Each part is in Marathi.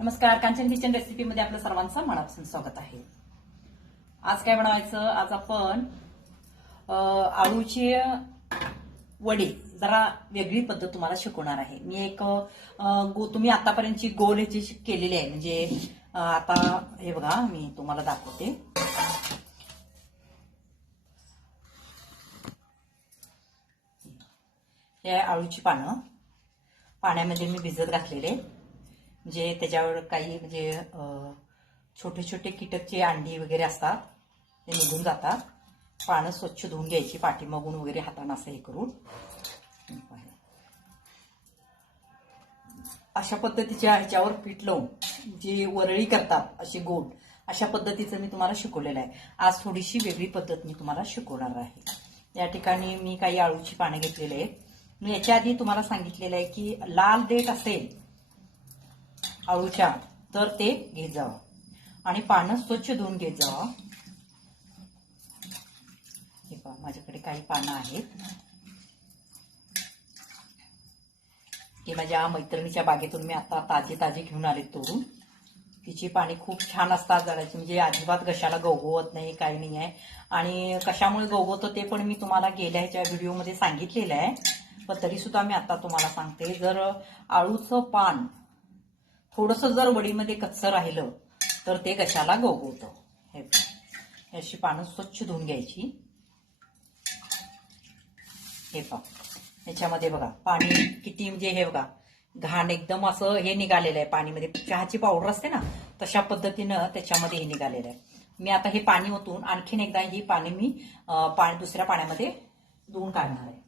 नमस्कार कांचन किचन रेसिपीमध्ये आपलं सर्वांचं मनापासून स्वागत आहे. आज काय बनवायचं? आज आपण आळूचे वडे जरा वेगळी पद्धत तुम्हाला शिकवणार आहे. मी एक गो तुम्ही आतापर्यंतची गोल ह्याची केलेली आहे. म्हणजे आता हे बघा मी तुम्हाला दाखवते. हे आळूची पानं. पाण्यामध्ये मी भिजत घातलेले. जे त्याच्यावर काही म्हणजे छोटे छोटे कीटकचे अंडी वगैरे असतात ते निघून जातात. पानं स्वच्छ धुवून घ्यायची पाठीमागून वगैरे हातानं असं हे करून. अशा पद्धतीच्या ह्याच्यावर पीठ लावून जी वरळी करतात अशी गोड अशा पद्धतीचं मी तुम्हाला शिकवलेलं आहे. आज थोडीशी वेगळी पद्धत मी तुम्हाला शिकवणार आहे. या ठिकाणी मी काही आळूची पानं घेतलेली आहेत. मी याच्या आधी तुम्हाला सांगितलेलं आहे की लाल देठ असेल आळूच्या तर ते घेत जावं आणि पानं स्वच्छ धुवून घेत जावं हे पहा माझ्याकडे काही पानं आहेत. ती माझ्या मैत्रिणीच्या बागेतून मी आता ताजे ताजे घेऊन आले तोडून. तिची पाणी खूप छान असतात झाडाची म्हणजे अजिबात घशाला गवगवत नाही काही नाही आहे. आणि कशामुळे गवगवतं ते पण मी तुम्हाला गेल्या ह्याच्या व्हिडिओमध्ये सांगितलेलं आहे. पण तरीसुद्धा मी आता तुम्हाला सांगते. जर आळूचं पान थोडंसं जर वडीमध्ये कच्चं राहिलं तर ते कशाला गोगवतं? हे अशी पानं स्वच्छ धुवून घ्यायची. हे पा याच्यामध्ये बघा पाणी किती म्हणजे हे बघा घाण एकदम असं हे निघालेलं आहे पाणीमध्ये. चहाची पावडर असते ना तशा पद्धतीनं त्याच्यामध्ये हे निघालेलं आहे. मी आता हे पाणी ओतून आणखीन एकदा ही पाणी मी पाणी दुसऱ्या पाण्यामध्ये धुवून काढणार आहे.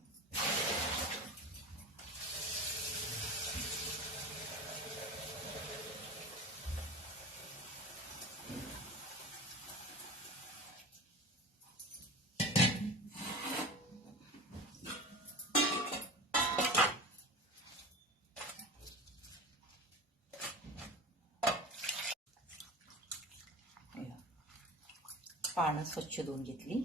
पानं स्वच्छ धुवून घेतली.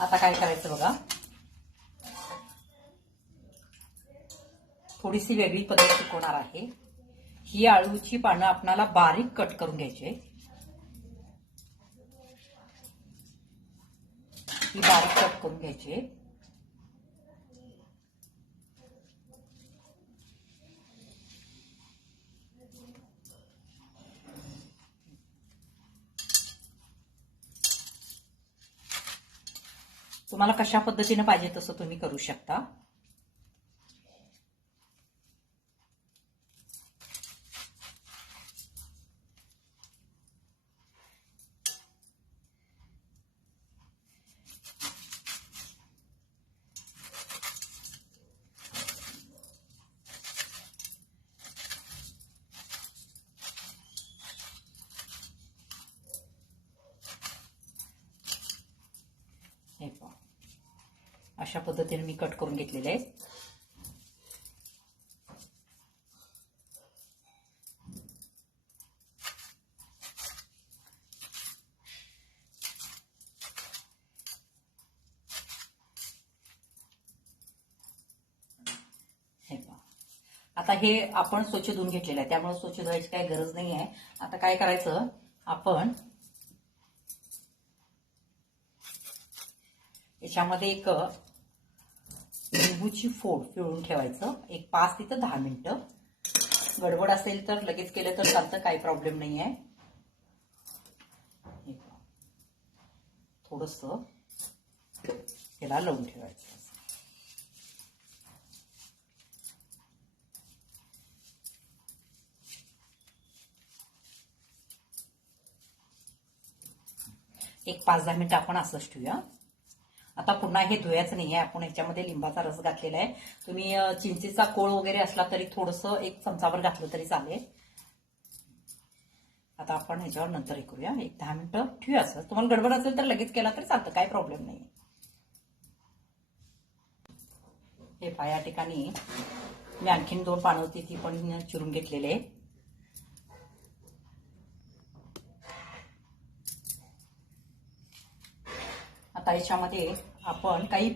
आता काय करायचं बघा. थोडीशी वेगळी पद्धत शिकवणार आहे. ही आळूची पानं आपणाला बारीक कट करून घ्यायची ही बारीक कट करून घ्यायची. तुम्हाला कशा पद्धतीने पाहिजे तसं तुम्ही करू शकता हे पहा अशा पद्धतीने मी कट करून घेतलेले आहेत. हे आता हे आपण स्वच्छ धुवून घेतलेलं आहे. त्यामुळे स्वच्छ धुवायची काही गरज नाही आहे आता काय करायचं? आपण याच्यामध्ये एक लिंबूची फोड पिळून ठेवायचं. एक पाच तिथं दहा मिनटं. गडबड असेल तर लगेच केलं तर चालतं काही प्रॉब्लेम नाही आहे थोडस त्याला लावून ठेवायचं. एक पाच दहा मिनिटं आपण असंच ठेवूया. आता पुन्हा हे धुयाचं नाही आहे आपण ह्याच्यामध्ये लिंबाचा रस घातलेला आहे. तुम्ही चिंचेचा कोळ वगैरे असला तरी थोडंसं एक चमचावर घातलं तरी चालेल. आता आपण ह्याच्यावर नंतर हे करूया. एक दहा मिनिटं ठेवूया असं. तुम्हाला गडबड असेल तर लगेच केला तरी चालतं. काही प्रॉब्लेम नाही हे पाया ठिकाणी मी आणखीन दोन पानं होती ती पण चिरून घेतलेले आता याच्यामध्ये आपण काही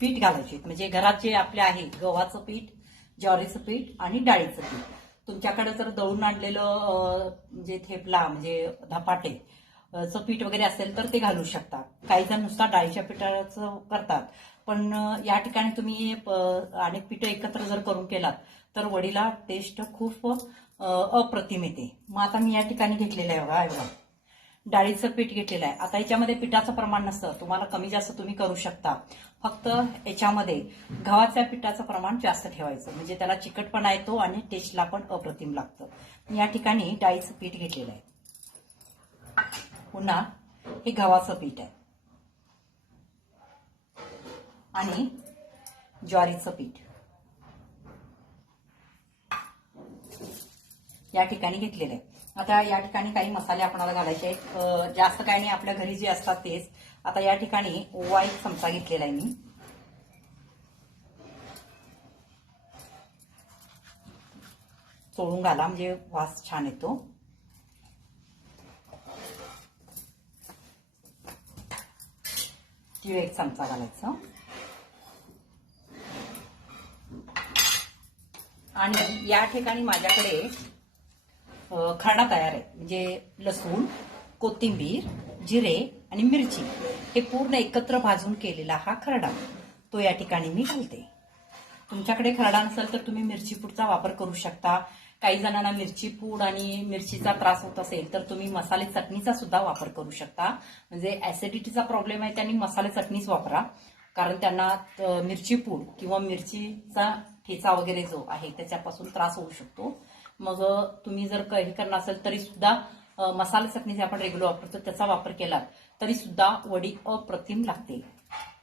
पीठ घालायचे. म्हणजे घरात जे आपले आहे गव्हाचं पीठ ज्वारीचं पीठ आणि डाळीचं पीठ. तुमच्याकडे जर दळून आणलेलं जे म्हणजे थेपला म्हणजे धपाटे चं पीठ वगैरे असेल तर ते घालू शकता. काही जण नुसता डाळीच्या पिठाचं करतात. पण या ठिकाणी तुम्ही प- अनेक पिठं एकत्र जर करून केलात तर वडीला टेस्ट खूप अप्रतिम येते. मग आता मी या ठिकाणी घेतलेलं आहे बघा हे बघा डाळीचं पीठ घेतलेलं आहे. आता याच्यामध्ये पिठाचं प्रमाण नसतं. तुम्हाला कमी जास्त तुम्ही करू शकता. फक्त याच्यामध्ये गव्हाच्या पिठाचं प्रमाण जास्त ठेवायचं. म्हणजे त्याला चिकटपणा येतो आणि टेस्टला पण अप्रतिम लागतं. या ठिकाणी डाळीचं पीठ घेतलेलं आहे. पुन्हा हे गव्हाचं पीठ आहे. आणि ज्वारीचं पीठ. या ठिकाणी घेतलेले आहे. आता या ठिकाणी काही मसाले आपणाला घालायचे आहेत. जास्त काही नाही आपल्या घरी जे असतात तेच. आता या ठिकाणी ओवा एक चमचा घेतलेला आहे मी. चोळून घाला म्हणजे वास छान येतो. तीळ एक चमचा घालायचा. आणि या ठिकाणी माझ्याकडे खरडा तयार आहे. म्हणजे लसूण कोथिंबीर जिरे आणि मिरची हे पूर्ण एकत्र भाजून केलेला हा खरडा. तो या ठिकाणी मी घालते. तुमच्याकडे खरडा नसेल तर तुम्ही मिरची पूडचा वापर करू शकता. काही जणांना मिरची पूड आणि मिरचीचा त्रास होत असेल तर तुम्ही मसाले चटणीचा सुद्धा वापर करू शकता. म्हणजे ऍसिडिटीचा प्रॉब्लेम आहे त्यांनी मसाले चटणीच वापरा. कारण त्यांना मिरची पूड किंवा मिरचीचा ठेचा वगैरे जो आहे त्याच्यापासून त्रास होऊ शकतो. मग तुम्ही जर हे करणार असेल तरी सुद्धा मसाला चटणी जे आपण रेग्युलर वापरतो त्याचा वापर केला तरी सुद्धा वडी अप्रतिम लागते.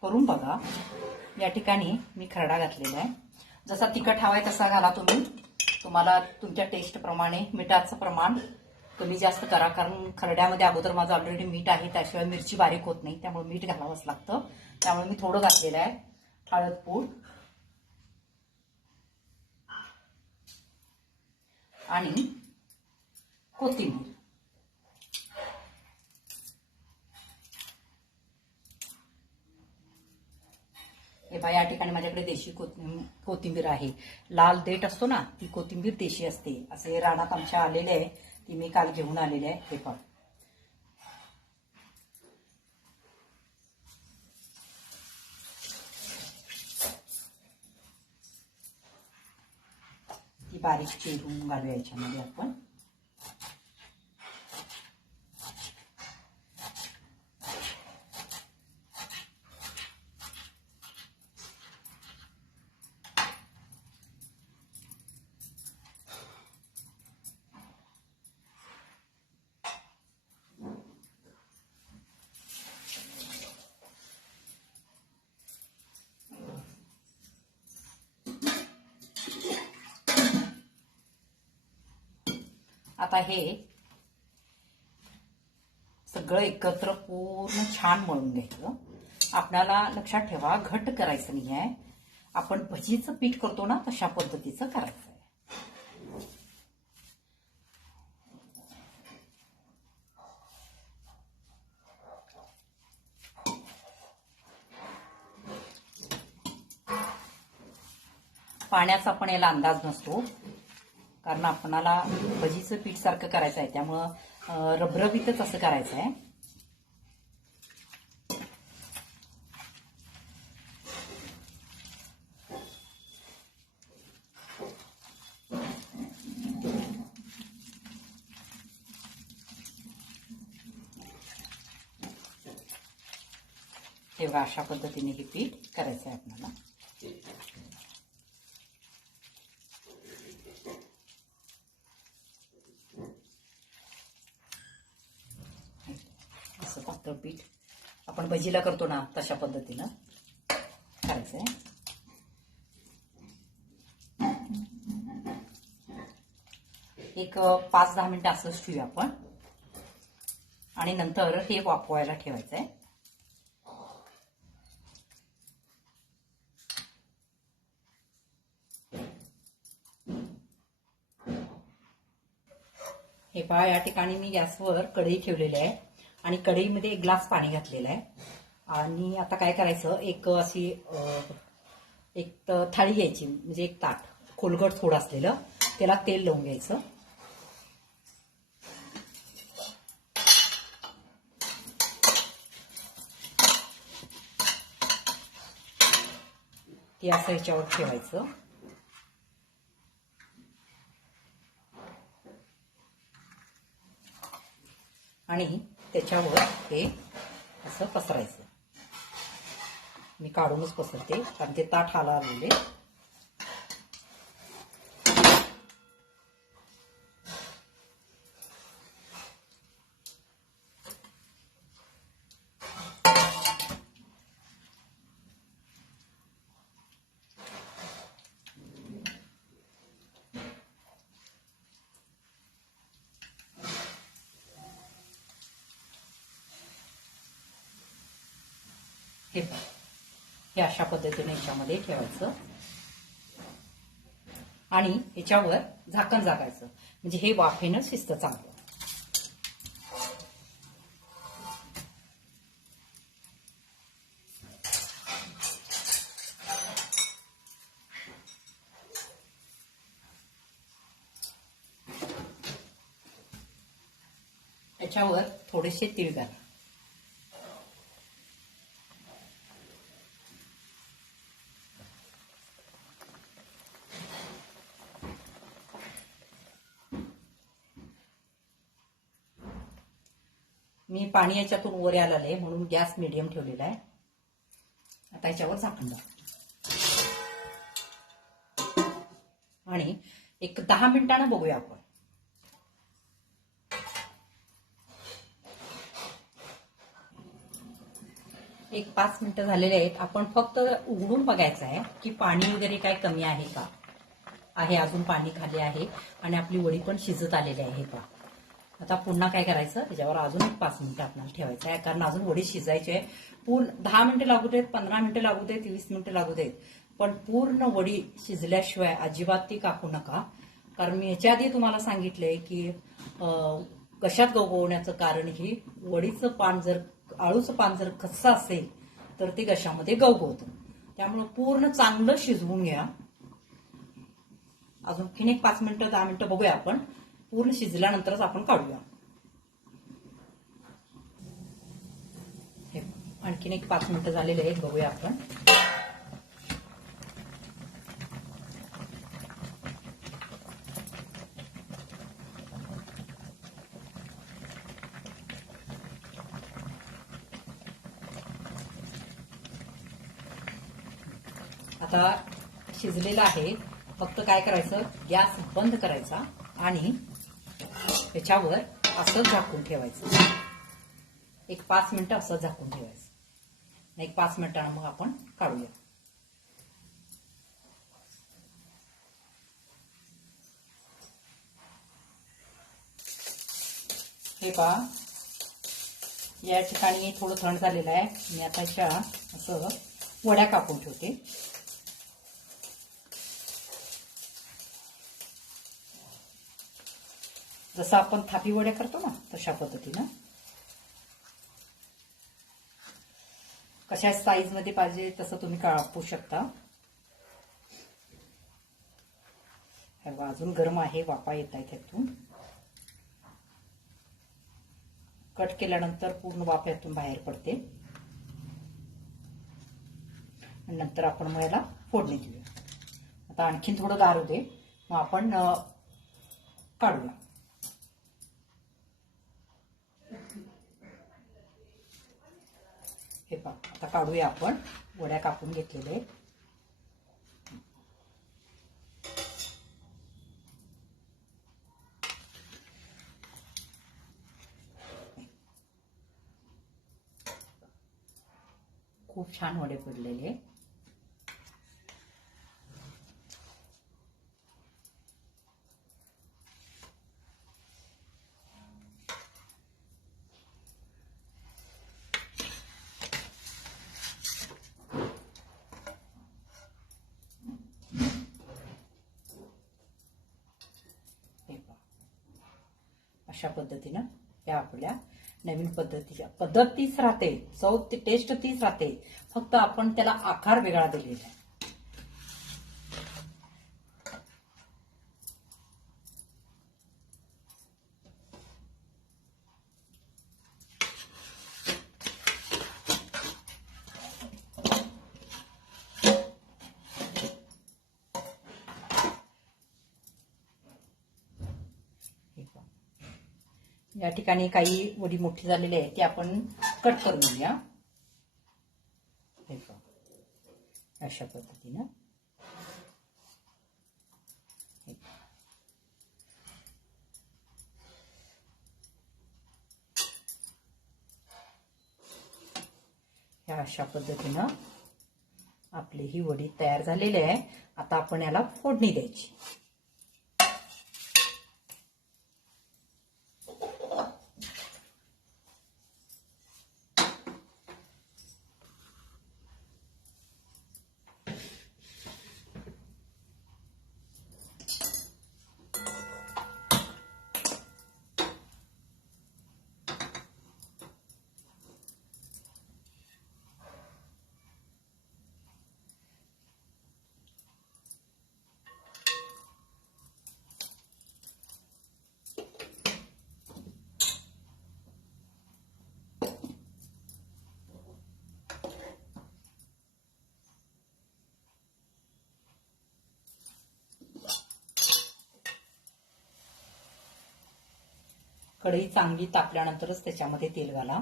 करून बघा. या ठिकाणी मी खरडा घातलेला आहे. जसा तिखट हवाय तसा घाला तुम्ही. तुम्हाला तुमच्या टेस्टप्रमाणे मिठाचं प्रमाण कमी जास्त करा. कारण खरड्यामध्ये अगोदर माझं ऑलरेडी मीठ आहे त्याशिवाय मिरची बारीक होत नाही. त्यामुळे मीठ घालावंच लागतं. त्यामुळे मी थोडं घातलेलं आहे. हळद पूड. आणि कोथिंबीर. हे पहा या ठिकाणी माझ्याकडे देशी कोथिं- कोथिंबीर आहे. लाल देठ असतो ना ती कोथिंबीर देशी असते. असे रानात आमच्या आलेले आहे ती मी काल घेऊन आलेले आहे हे पण बारीक चिरून घालूया याच्यामध्ये आपण. आता हे सगळं एकत्र पूर्ण छान मळून घ्यायचं. आपल्याला लक्षात ठेवा घट करायचं नाही आहे. आपण भजीचं पीठ करतो ना तशा पद्धतीचं करायचं आहे. पाण्याचा पण याला अंदाज नसतो. कारण आपणाला भजीचं पीठ सारखं करायचं आहे त्यामुळं रबरबीतच असं करायचं आहे. तेव्हा अशा पद्धतीने हे पीठ करायचं आहे आपल्याला असं पातळ पीठ आपण भजीला करतो ना तशा पद्धतीनं. करायचंय. एक पाच दहा मिनिटं असंच ठेवूया आपण. आणि नंतर हे वाफवायला ठेवायचं आहे हे पहा या ठिकाणी मी गॅसवर कढई ठेवलेली आहे. आणि कढईमध्ये एक ग्लास पाणी घातलेलं आहे. आणि आता काय करायचं एक अशी एक थाळी घ्यायची म्हणजे एक ताट खोलगट थोडं असलेलं त्याला तेल लावून घ्यायचं. ते असं ह्याच्यावर ठेवायचं. आणि त्याच्यावर हे असं पसरायचं. मी काढूनच पसरते. कारण ते ताट आला आलेले हे पहा. हे अशा पद्धतीने याच्यामध्ये ठेवायचं. आणि याच्यावर झाकण जागायचं. म्हणजे हे वाफेनं शिस्त चांगलं. याच्यावर थोडेसे तीळ घाला मी पाणी याच्यातून वर आलेलं आहे म्हणून गॅस मिडियम ठेवलेला आहे. आता याच्यावर झाकण द्या आणि एक दहा मिनिटानं बघूया आपण. एक पाच मिनिटं झालेले आहेत. आपण फक्त उघडून बघायचं आहे की पाणी वगैरे काय कमी आहे का? आहे अजून पाणी खाली आहे आणि आपली वडी पण शिजत आलेली आहे का आता पुन्हा काय करायचं? त्याच्यावर अजून एक पाच मिनिटं आपल्याला ठेवायचं आहे. कारण अजून वडी शिजायची आहे. पूर्ण दहा मिनिटं लागू देत पंधरा मिनिटं लागू देत वीस मिनिटं लागू देत. पण पूर्ण वडी शिजल्याशिवाय अजिबात ती कापू नका. कारण मी ह्याच्या आधी तुम्हाला सांगितलंय की कशात गवगवण्याचं कारण ही वडीचं पान जर आळूचं पान जर कच्चं असेल तर ते गशामध्ये गवगवतं. त्यामुळे पूर्ण चांगलं शिजवून घ्या. अजून एक पाच मिनिटं दहा मिनिटं बघूया आपण. पूर्ण शिजल्यानंतरच आपण काढूया. हे आणखीन एक पाच मिनिटं झालेले आहेत बघूया आपण. आता शिजलेलं आहे. फक्त काय करायचं? गॅस बंद करायचा आणि त्याच्यावर असं झाकून ठेवायचं. एक पाच मिनिटं असं झाकून ठेवायचं. एक पाच मिनिटानं मग आपण काढूया. हे पा या ठिकाणी थोडं थंड झालेलं आहे. मी आता ह्या असं वड्या कापून ठेवते. जसं आपण थापी वड्या करतो ना तशा पद्धतीनं. कशा साईजमध्ये पाहिजे तसं तुम्ही कापू शकता. अजून गरम आहे वापा येत आहेत त्यातून कट केल्यानंतर पूर्ण वाफ यातून बाहेर पडते. नंतर आपण मग याला फोडणी देऊया. आता आणखीन थोडं दारू दे. मग आपण काढूया. हे पहा आता काढूया आपण. वड्या कापून घेतलेले खूप छान वडे पडलेले हे पहा. अशा पद्धतीनं या आपल्या नवीन पद्धतीच्या पद्धत तीच राहते चव ती टेस्ट तीच राहते. फक्त आपण त्याला आकार वेगळा दिलेला आहे. या ठिकाणी काही वडी मोठी झालेली आहे ती आपण कट करून घेऊया. अशा पद्धतीनं. ह्या अशा पद्धतीनं आपली ही वडी तयार झालेली आहे. आता आपण याला फोडणी द्यायची. कढई चांगली तापल्यानंतरच त्याच्यामध्ये तेल घाला.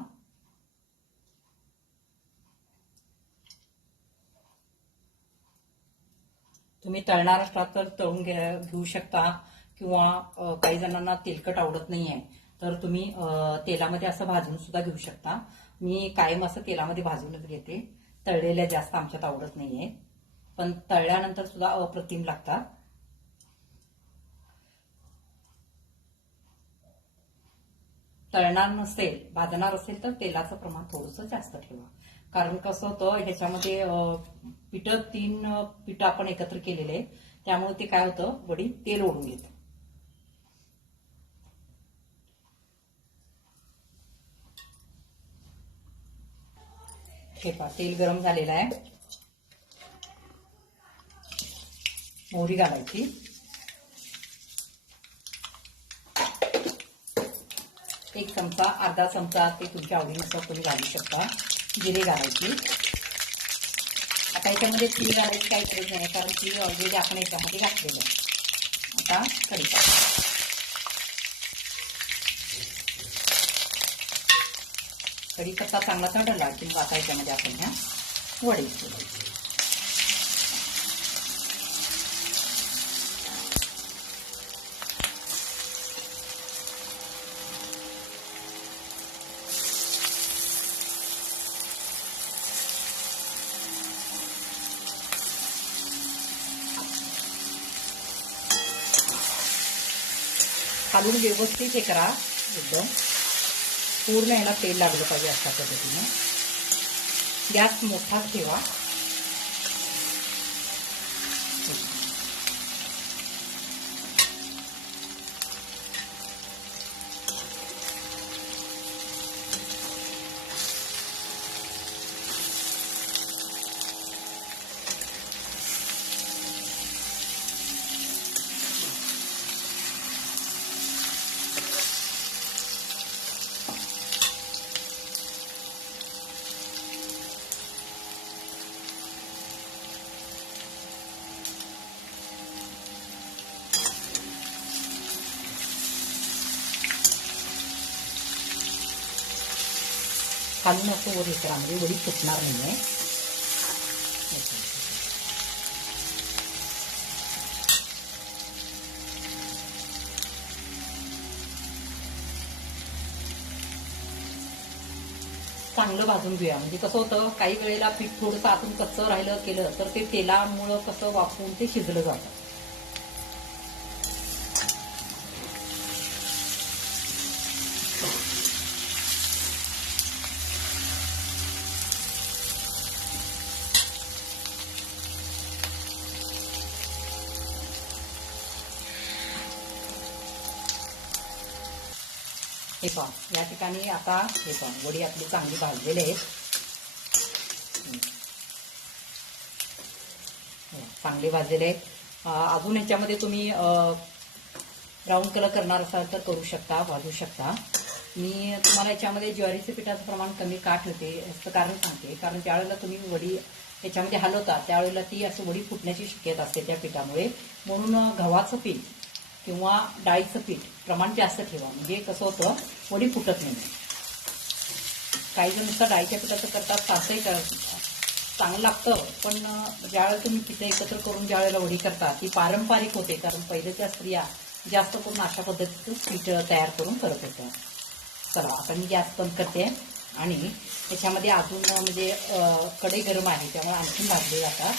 तुम्ही तळणार असला तर तळून घेऊ शकता किंवा काही जणांना तेलकट आवडत नाहीये तर तुम्ही तेलामध्ये असं भाजून सुद्धा घेऊ शकता. मी कायम असं तेलामध्ये भाजूनच घेते. तळलेल्या जास्त आमच्यात आवडत नाहीये. पण तळल्यानंतर सुद्धा अप्रतिम लागतात. तळणार नसेल भाजणार असेल तर तेलाचं प्रमाण थोडंसं जास्त ठेवा. कारण कसं होतं ह्याच्यामध्ये पिठं तीन पिठं आपण एकत्र केलेले आहे त्यामुळे ते काय होतं वडी तेल ओढून घेत. हे पहा तेल गरम झालेलं आहे. मोहरी घालायची. एक चमचा अर्धा चमचा ते तुमच्या आवडीनुसार तुम्ही घालू शकता जिरे घालायची. आता याच्यामध्ये तीळ घालायची काही गरज नाही कारण ती ऑलरेडी आपण याच्यामध्ये घातलेलं आहे. आता कढीपत्ता कढीपत्ता चांगला चढला किंवा आता याच्यामध्ये आपण ह्या वडे सोडायचे खालून व्यवस्थित हे करा. एकदम. पूर्ण याला तेल लागलं पाहिजे अशा पद्धतीनं. गॅस मोठाच ठेवा. खालून असं वर हे करा. म्हणजे वडी फुटणार नाहीये. चांगलं भाजून घेऊया. म्हणजे कसं होतं काही वेळेला पीठ थोडंसं आतून कच्चं राहिलं केलं तर ते तेलामुळं कसं वापरून ते शिजलं जातं. हे पाहू या ठिकाणी आता हे पाहू वडी आपली चांगली भाजलेली आहेत हं. हो, चांगली भाजलेले आहेत अजून याच्यामध्ये तुम्ही ब्राऊन कलर करणार असाल तर करू शकता भाजू शकता. मी तुम्हाला याच्यामध्ये ज्वारीचं पिठाचं प्रमाण कमी का ठेवते याचं कारण सांगते. कारण ज्यावेळेला तुम्ही वडी याच्यामध्ये हलवता त्यावेळेला ती असं वडी फुटण्याची शक्यता असते त्या पिठामुळे. म्हणून गव्हाचं पीठ किंवा डाळीचं पीठ प्रमाण जास्त ठेवा. म्हणजे कसं होतं वडी फुटत नाही. काही जण नुसतं डाळीच्या पिठाचं करतात तासही कर चांगलं लागतं पण ज्यावेळेला तुम्ही पिठं एकत्र करून ज्यावेळेला वडी करता ती पारंपरिक होते. कारण पहिल्याच्या स्त्रिया जास्त करून अशा पद्धतीचं पीठ तयार करून करत होत्या. चला आता मी गॅस बंद करते. आणि त्याच्यामध्ये अजून म्हणजे कढई गरम आहे त्यामुळे आणखी भाजले जातात.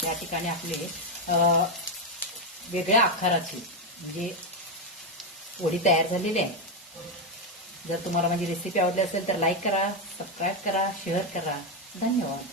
त्या ठिकाणी आपले वेगळ्या आकाराची म्हणजे वडी तयार झालेली आहे. जर तुम्हाला माझी रेसिपी आवडली असेल तर लाईक करा सबस्क्राईब करा शेअर करा. धन्यवाद.